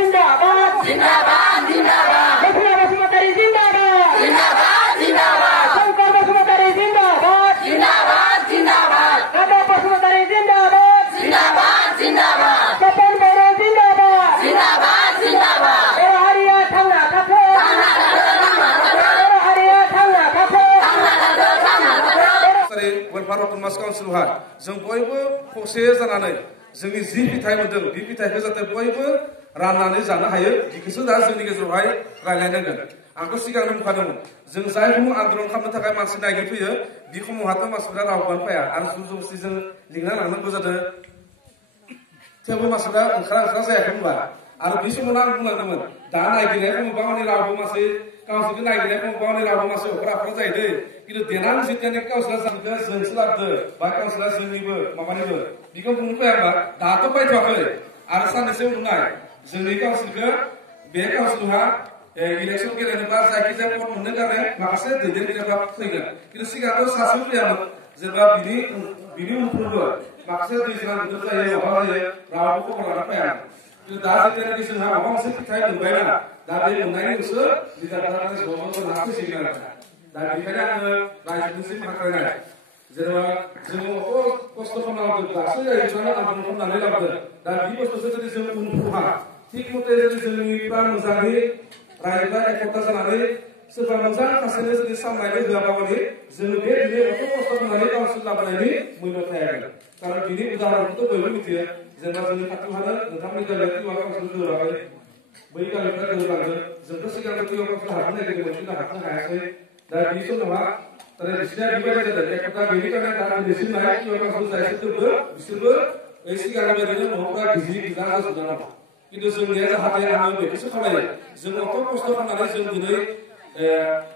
जिंदाबाद जिंदाबाद जिंदाबाद मथुरा बसुमतारी जिंदाबाद जिंदाबाद जिंदाबाद शंकर बसुमतारी जिंदाबाद जिंदाबाद जिंदाबाद राधा बसुमतारी जिंदाबाद जिंदाबाद जिंदाबाद तपन बर जिंदाबाद जिंदाबाद जिंदाबाद बर हारिया थांना थाथों बर हारिया थांना थाथों भारत समाज काउन्सिलहा जों बयबो खौसे जानानै जोंनि जि फिथाइ मोनदों बे फिथाइखौ जाहाथे बयबो राननानै जानो हायो बेखौसो दा जोंनि गेजेरावहाय रायलायनांगोन आंखौ सिगांनो बुंखादोंमोन जों जाय समाव आन्दलन खालामनो थाखाय मानसि नागिरफैयो बे समावहाथ' मानसिफोरा रावबोआनो फैया आरो जुजोबस्ति जों लिंना लांनांगौ जादों थेवबो मानसिफोरा ओंखारा जायाखै होनबा आरो बे समावनो आं बुंलांदोंमोन दा नागिरनाय समाव बावनि रावबो मानसि काउन्सिलखौ नागिरनाय समाव बावनि रावबो मानसि अख्रा जाहैदों खिन्थु देनां जितियानि काउन्सिलर जानायखौ जोंसो लाबोदो बा काउन्सिलर जोंनिबो माबानिबो बेखौ बुंनो फैया होनबा दाथ' फैथ'वाखै आरो साननैसो उनावहाय जोंनि काउन्सिलखौ बे काउन्सिलहा इलेक्सन गेलेनोबा जायखिजाया पद मोननो गारनाय माखासे दैदेनगिरिफ्रा फैगोन खिन्थु सिगांथ' सासेबो फैयामोन जेनेबा बिनि उनफ्रोमबो माखासे दैज्लां बोथोर जायो माबा जायो रावबो खबर लाना फैया खिन्थु दा जेब्लानाखि जोंहा माबा मोनसे फिथाइ मोनबायना दा बे मोननायनि उनावसो लिडारफोरा ज' ज' लाना फैसिगोन आरो दा बेनिखायनो आङो रायजोनिसिम हांख्रायनाय जेनेबा जोङो अत खस्थ' खालामनांगौ दासो रायजोफ्रानो आन्दलन खालामनानै लाबोदों दा बे बुस्थुखौ जुदि जों उनफोरहा थिग मथे जुदि जोंनिफ्रा मोजाङै रायजोफ्रा एकता जानानै सोरबा मोजां फारसेनो जुदि सामलायनो होआबा माने जोङो बे दिनै अत खस्थ' खालामनानै काउन्सिल लाबोनायनि मुल्य थायाखै कारन बिनि उदाहरणखौथ' बयबो मिथियो जेनेबा जोंनि खाथियावनो नोंथांमोननि गामियाव टिवा काउन्सिल होआखै बै गामिफ्रा गोहोलांदों जोंथ' सिगांनो टिवा काउन्सिल हाबनो नागिरदोंमोन खिन्थु हाबनो हायाखै दा बे समावहा बिसिना बेबायदि जादों एकता गैयिनि थाखाय दा दिनैसिम नाय टिवा काउन्सिल जायसोबो बिसोरबो बै सिगांनि बायदिनो न'फ्रा गिजि गिजा जाजोबदों आरो खिन्थु जोंनिया जाहाथे आङो बेखौसो खालायो जों अत खस्थ' खालामनानै जों दिनै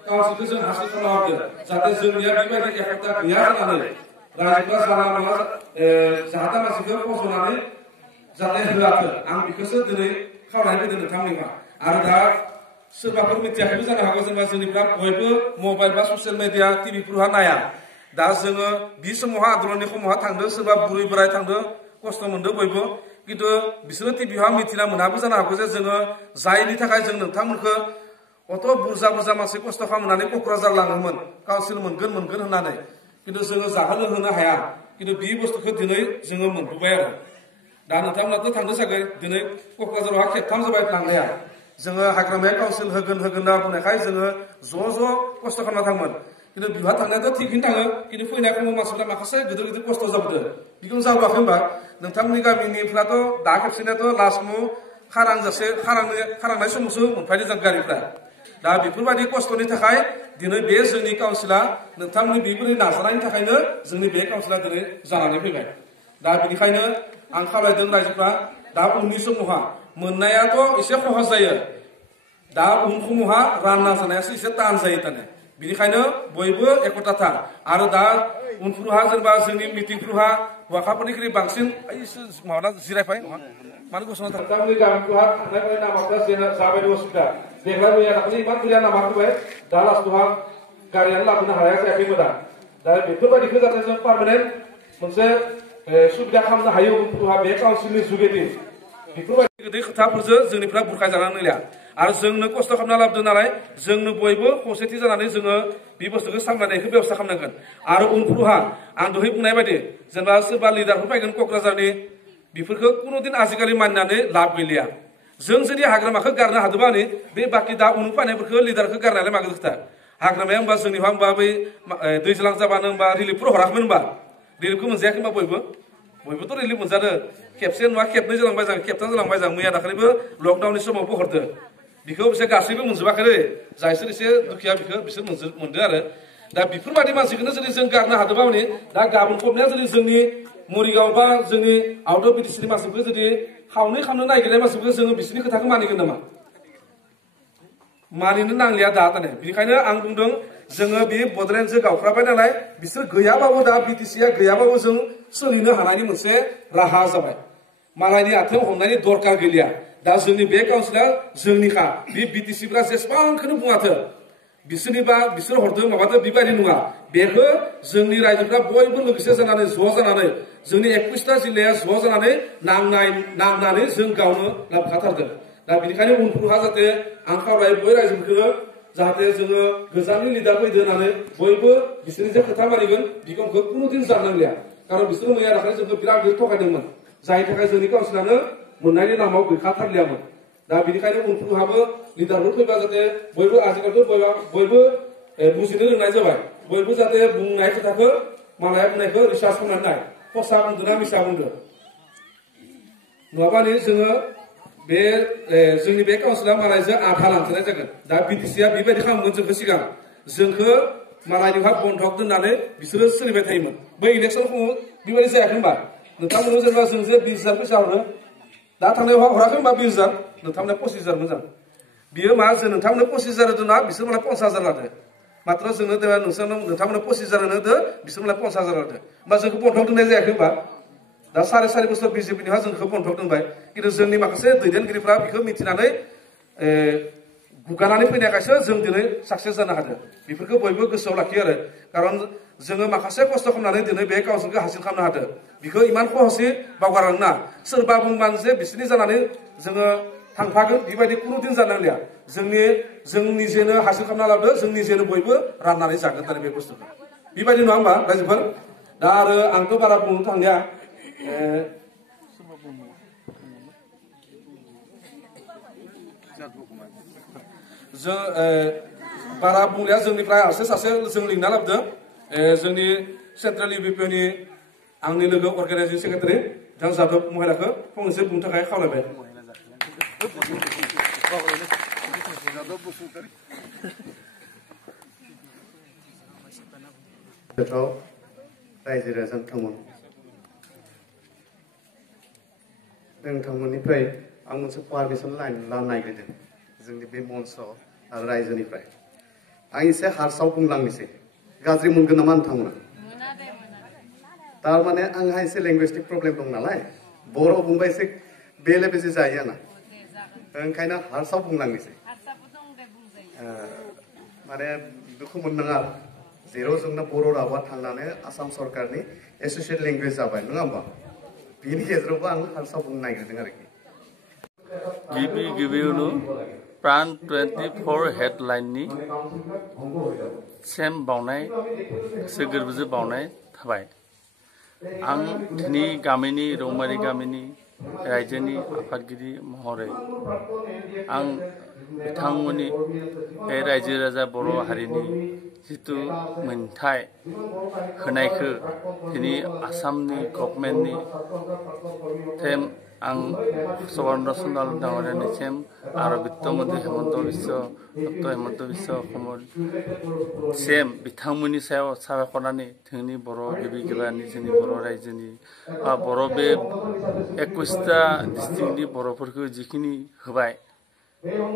काउन्सिलखौ जों हासिल खालामदों जाहाथे जोंनिया बेबायदि एकता गैया जानानै रायजोफ्रा जाला माला जाहाथे मानसिखौ फसंनानै जाहाथे होआखै आं बेखौसो दिनै खावलायनो फैदों नोंथांमोनहा आरो दा सोरबाफोर मिथियाखैबो जानो हागौ जेनेबा जोंनिफ्रा बयबो मबाइल बा ससियेल मिडिया टिभिफोरहा नाया दा जोङो बे समावहा आन्दलननि समावहा थांदों सोरबा बुरै बोराय थांदों खस्थ' मोनदों बयबो खिन्थु बिसोरो टिभिहा मिथिना मोनाबो जानो हागौ जे जोङो जायनि थाखाय जों नोंथांमोनखौ अत बुरजा मानसि खस्थ' खालामनानै क'क्राझार लाङोमोन काउन्सिल मोनगोन होननानै खिन्थु जोङो जाहोनो होनो हाया खिन्थु बे बुस्थुखौ दिनै जोङो मोनबोबाय आरो दा नोंथांमोनाथ' थांनो सागै दिनै क'क्राझारावहा खेबथाम जाबाय लांनाया जोङो हाग्रामाया काउन्सिल होगोन होनना बुंनायखाय जोङो ज' खस्थ' खालामना थाङोमोन खिन्थु बिहा थांनायाथ' थिगैनो थाङो खिन्थु फैनाय समाव मानसिफ्रा माखासे गिदिर कस्थ' जाबोदों बेखौनो जाबोआखै होनबा नोंथांमोननि गामिनिफ्राथ' दा खेबसेनायाथ' लास्ट समाव खारांनाय समावसो मोनफैदों जों गारिफ्रा दा बेफोरबायदि खस्थ'नि थाखाय दिनै बे जोंनि काउन्सिला नोंथांमोननि बेफोरनि नाजानायनि थाखायनो जोंनि बे काउन्सिला दिनै जानानै फैबाय दा बेनिखायनो आं खावलायदों रायजोफ्रा दा उननि समावहा मोननायाथ' एसे खहस जायो दा उन समावहा रानना जानायासो एसे तान जायो ताने बेनिखायनो बयबो एकता था आरो दा उनफोरहा जेनेबा जोंनि मिटिंफोरहा हौवासाफोरनिख्रुइ बांसिन माबा जिरायफाय मानो गसंना नोंथांमोननि गामिखौहा थांनाय फैनाय लामाफ्रा जाबायदि असुबिदा देग्लाय मैया दाखालि इमान बुरजा लामा होबाय दा लास्टआवहा गारियानो लाबोनो हाया जायाखै मोजां दा बेफोरबायदिखौ जाहाथे जों पार्मानेन्ट मोनसे सुबिदा खालामनो हायो उनफोरहा बे काउन्सिलनि जुगेदि बेफोरबायदि खोथाफोरजों जोंनिफ्रा बुरखायजानानै गैया आरो जोंनो खस्थ' खालामना लाबोदों नालाय जोंनो बयबो खौसेथि जानानै जोङो बे बुस्थुखौ सामलायनायखौ बेबस्था खालामनांगोन आरो उनफोरहा आं दहाय बुंनाय बायदि जेनेबा सोरबा लिडारफोर फैगोन क'क्राझारनि बेफोरखौ कुनुदिन आजिखालि मानिनानै लाब गैलिया जों जुदि हाग्रामाखौ गारनो हादोंबा बे बाखि दा उन फैनायफोरखौ लिडारखौ गारनायालाय मागो खोथा हाग्रामाया होनबा जोंनिहा होनबा बै दैज्लां जाबानो होनबा रिलिफफोर हराखैमोन होनबा रिलिफखौ मोनजायाखै होनबा बयबोथ' रिलिफ मोनजादों खेबसे नङा खेबनै जालांबाय जों खेबथाम जालांबाय जों मैया दाखालिबो लकडाउननि समावबो हरदों बेखौ बिसोर गासैबो मोनजोबाखै जायसोर एसे दुखिया बिसोर मोनदों आरो दा बेफोरबायदि मानसिखौनो जुदि जों गारनो हादोंबा दा गाबोन फबनाया जुदि जोंनि मरिगाव बा जोंनि आउट अफ बिटिसिनि मानसिफोरखौ जुदि खावनै खालामनो नागिरनाय मानसिफोरखौ जोङो बिसोरनि खोथाखौ मानिगोन नामा मानिनो नांलिया दा ताने बेनिखायनो आं बुंदों जोङो बे बड'लेण्डजों गावख्राबाय नालाय बिसोर गैयाबाबो दा बिटिसिया गैयाबाबो जों सोलिनो हानायनि मोनसे राहा जाबाय मालायनि आथिं हमनायनि दरकार गैलिया दा जोंनि बे काउन्सिला जोंनिखा बे बिटिसिफ्रा जेसेबांखौनो बुङाथों बिसोरनिबा बिसोर हरदों माबादों बेबायदि नङा बेखौ जोंनि रायजोफ्रा बयबो लोगोसे जानानै ज' जानानै जोंनि 21टा जिल्लाया ज' जानानै नांनानै जों गावनो लाबोखाथारदों दा बेनिखायनो उनफोरहा जाहाथे आं खावलायो बै रायजोफोरखौ जाहाथे जोङो गोजाननि लिडार फैदो होननानै बयबो बिसोरनि जे खोथा मानिगोन बिखौ कुनुदिन जाननांलिया खारन बिसोरो मैया दाखालि जोंखौ बिराद थगायदोंमोन जायनि थाखाय जोंनि काउन्सिलानो मोननायनि नामाव गैखाथारलियामोन दा बेनिखायनो उनफोरहाबो लिडारफोर फैबा जाहाथे बयबो आजिखालिथ' बयबो बुजिनो रोंनाय जाबाय बयबो जाहाथे बुंनाय खोथाखौ मालाया बुंनायखौ रिसार्च खालामनानै नाय खसा बुंदों ना मिसा बुंदों नङाबा जोङो बे जोंनि बे काउन्सिला मालायजों आधा लांथारनाय जागोन दा बिटिसिआ बेबायदि खालामगोन जोंखौ सिगां जोंखौ मालायनिहाय बन्धक दोननानै बिसोरो सोलिबाय थायोमोन बै इलेक्सन समाव बेबायदि जायाखै होनबा नोंथांमोननो जेनेबा जों जे 20,000 फैसा हरो दा थांनायाव हराखै होनबा 20,000 नोंथांमोना 25,000 मोजां बियो मा जों नोंथांमोननो 25,000 होदों ना बिसोर मालाय 50,000 लादो मात्र जोंनो नोंथांमोननो 25,000 होदो बिसोर मालाय 50,000 लादो होमबा जोंखौ बन्धक दोननाय जायाखै होनबा दा 4.5 बोसोर बिजेपिनिहा जोंखौ बन्धक दोनबाय खिन्थु जोंनि माखासे दैदेनगिरिफ्रा बेखौ मिथिनानै गुगानानै फैनायखायसो जों दिनै साक्सेस जानो हादों बेफोरखौ बयबो गोसोआव लाखियो आरो खारन जोङो माखासे खस्थ' खालामनानै दिनै बे काउन्सिलखौ हासिल खालामनो हादों बेखौ इमान खहसै बावगारनाङा ना सोरबा बुंबानो जे बिसोरनि जानानै जोङो थांफागोन बेबायदि कुनुदिन जानांलिया जों निजेनो हासिल खालामना लादो जों निजेनो बयबो राननानै जागोन तारे बे बुस्थुखौ बेबायदि नङा होमबा रायजोफोर दा आरो आंथ' बारा बुंनो थांलिया जों बारा बुंलिया जोंनिफ्राय सासे जों लिंना लाबोदों जोंनि सेन्ट्रेल इउपिपिनि आंनि लोगो अर्गानाइजिं सेक्रेटारि बिथां जादब महिलाखौ फंनैसो बुंनो थाखाय खावलायबाय रायजो राजा नोंथांमोननिफ्राय आं मोनसे पारमिसन लानो नागिरदों जोंनि बे मन्चआव आरो रायजोनिफ्राय आं एसे हारसाव बुंलांनोसै गाज्रि मोनगोन नामा नोंथांमोना तारमाने आंहा एसे लेंगुवेजटिक प्रब्लेम दं नालाय बर' बुंबा एसे बेले बेजे जायो आंना ओंखायनो हारसाव बुंलांनोसै माने दुखु मोननाङा जेराव जोंना बर' रावा थांनानै आसाम सरकारनि एस'सियेट लेंगुवेज जाबाय नङा होमबा बेनि गेजेरावबो आं हारसाव बुंनो नागिरदों आरोखि गिबियावनो प्रान 24 हेडलाइननि सेम बावनाय गोसो गोरबोजों बावनाय थाबाय आं दिनै गामिनि रौमारि गामिनि रायजोनि आफादगिरि महरै आं बिथांमोननि बे रायजो राजा बर' हारिनि जिथु मोनथाय होनायखौ दिनै आसामनि गभर्नमेन्टनि सेम आं सर्बानन्द सन'वाल डाङरियानिसिम आरो वित्त मन्त्रि डक्टर हेमन्त बिश्व सेम बिथांमोननि सायाव साबायखरनानै जोंनि बर' गिबि गिबिनि जोंनि बर' रायजोनि बर' बे 21टा डिस्ट्रिक्टनि बर'फोरखौ जिखिनि होबाय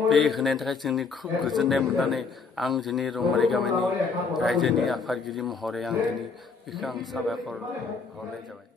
बे होनायनि थाखाय जोंनि खुब गोजोननाय मोननानै आं जोंनि रौमारि गामिनि रायजोनि आफादगिरि महरै आं दिनै बेखौ आं साबायखर हरनाय जाबाय